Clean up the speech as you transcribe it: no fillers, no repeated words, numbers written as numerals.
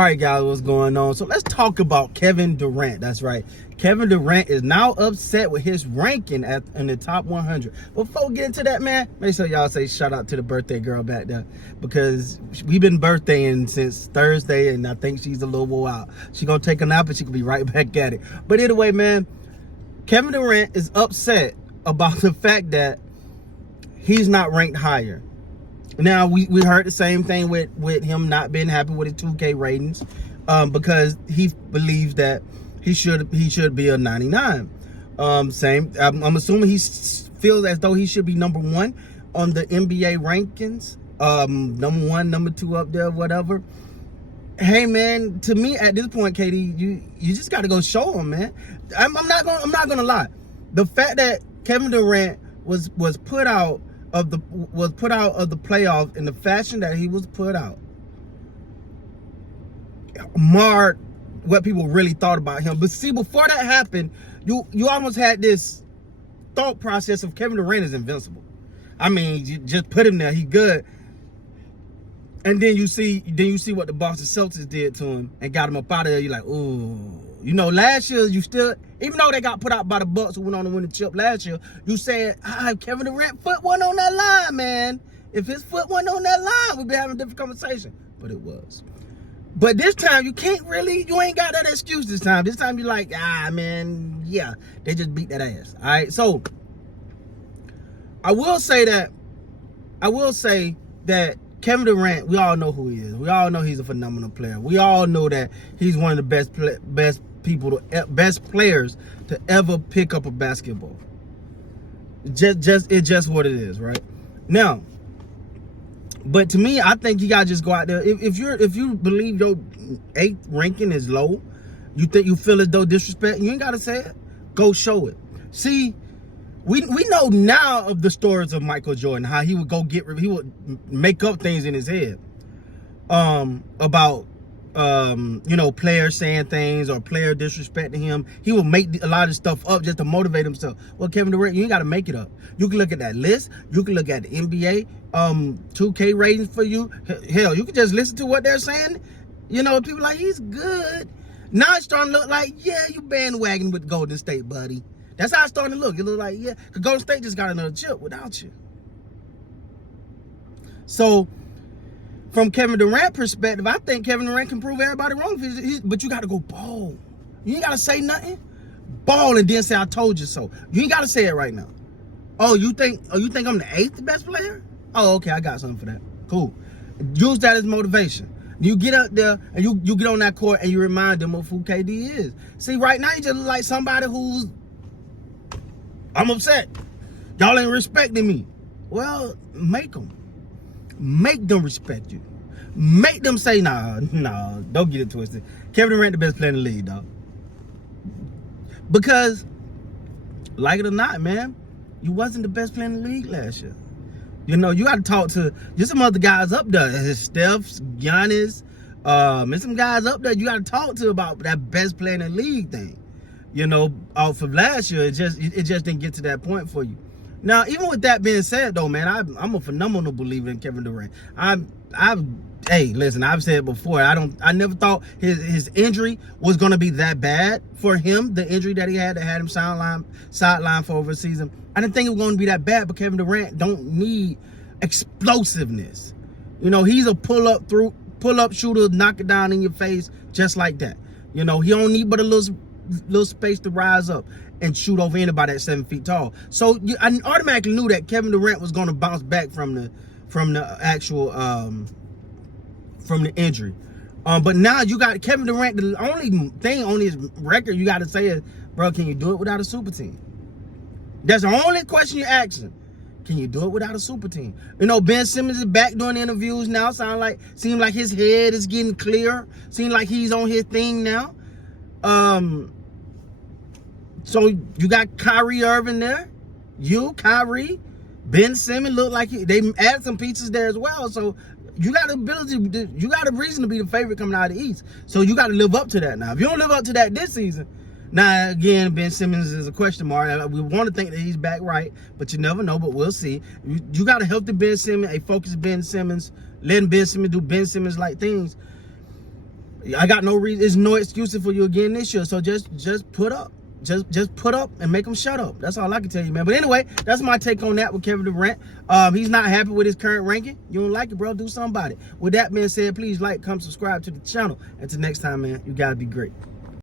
All right, guys, what's going on? So let's talk about Kevin Durant. That's right. Kevin Durant is now upset with his ranking in the top 100. Before we get into that, man, make sure y'all say shout out to the birthday girl back there, because we've been birthdaying since Thursday, and I think she's a little out. She's going to take a nap and she can be right back at it. But anyway, man, Kevin Durant is upset about the fact that he's not ranked higher. Now, we heard the same thing with him not being happy with his 2K ratings, because he believes that he should be a 99. I'm assuming he feels as though he should be number one on the NBA rankings, number one, number two up there, whatever. Hey, man, to me at this point, KD, you just got to go show him, man. I'm not gonna lie. The fact that Kevin Durant was put out of the playoffs in the fashion that he was put out marred what people really thought about him. But see, before that happened, you almost had this thought process of Kevin Durant is invincible. I mean, you just put him there, he good. And then you see what the Boston Celtics did to him and got him up out of there. You're like, ooh. You know, last year, you still, even though they got put out by the Bucks who went on to win the chip last year, you said, Kevin Durant foot wasn't on that line, man. If his foot wasn't on that line, we'd be having a different conversation. But it was. But this time, you ain't got that excuse this time. This time, you're like, man, yeah, they just beat that ass. All right, so I will say that Kevin Durant, we all know who he is. We all know he's a phenomenal player. We all know that he's one of the best players to ever pick up a basketball. It's just what it is, right? Now, but to me, I think you gotta just go out there. If you believe your 8th ranking is low, you feel as though disrespect, you ain't gotta say it. Go show it. See, we know now of the stories of Michael Jordan, how he would make up things in his head about players saying things or player disrespecting him. He would make a lot of stuff up just to motivate himself. Well, Kevin Durant, you ain't got to make it up. You can look at that list. You can look at the NBA 2K ratings for you. Hell, you can just listen to what they're saying. You know, people like, he's good. Now it's starting to look like, yeah, you bandwagon with Golden State, buddy. That's how it's starting to look. It looks like, yeah, because Golden State just got another chip without you. So, from Kevin Durant perspective, I think Kevin Durant can prove everybody wrong. But you got to go ball. You ain't got to say nothing. Ball and then say, I told you so. You ain't got to say it right now. Oh, you think I'm the 8th best player? Oh, okay, I got something for that. Cool. Use that as motivation. You get up there and you get on that court and you remind them of who KD is. See, right now you just look like somebody who's, I'm upset. Y'all ain't respecting me. Well, make them. Make them respect you. Make them say, nah, don't get it twisted. Kevin Durant the best player in the league, dog. Because, like it or not, man, you wasn't the best player in the league last year. You know, you got to talk to, there's some other guys up there. There's Steph, Giannis, and some guys up there you got to talk to about that best player in the league thing. You know, off of last year, it just didn't get to that point for you. Now, even with that being said, though, man, I'm a phenomenal believer in Kevin Durant. Hey, listen, I've said before, I never thought his injury was going to be that bad for him. The injury that he had that had him sideline for over a season. I didn't think it was going to be that bad, but Kevin Durant don't need explosiveness. You know, he's a pull-up shooter, knock it down in your face just like that. You know, he don't need but a little space to rise up and shoot over anybody at 7 feet tall. So I automatically knew that Kevin Durant was going to bounce back from the actual from the injury. But now you got Kevin Durant. The only thing on his record you got to say is, bro, can you do it without a super team? That's the only question you're asking. Can you do it without a super team? You know, Ben Simmons is back doing interviews now. Seem like his head is getting clear. Seem like he's on his thing now. So you got Kyrie Irving there. Kyrie, Ben Simmons look like they added some pieces there as well. So you got the ability, you got a reason to be the favorite coming out of the East. So you got to live up to that now. If you don't live up to that this season, now again, Ben Simmons is a question mark. We want to think that he's back right, but you never know, but we'll see. You got a healthy Ben Simmons, a focused Ben Simmons, letting Ben Simmons do Ben Simmons-like things. I got no reason. There's no excuses for you again this year. So just put up. Just put up and make them shut up. That's all I can tell you, man. But anyway, that's my take on that with Kevin Durant. He's not happy with his current ranking. You don't like it, bro? Do something about it. With that being said, please like, come subscribe to the channel. Until next time, man, you guys be great.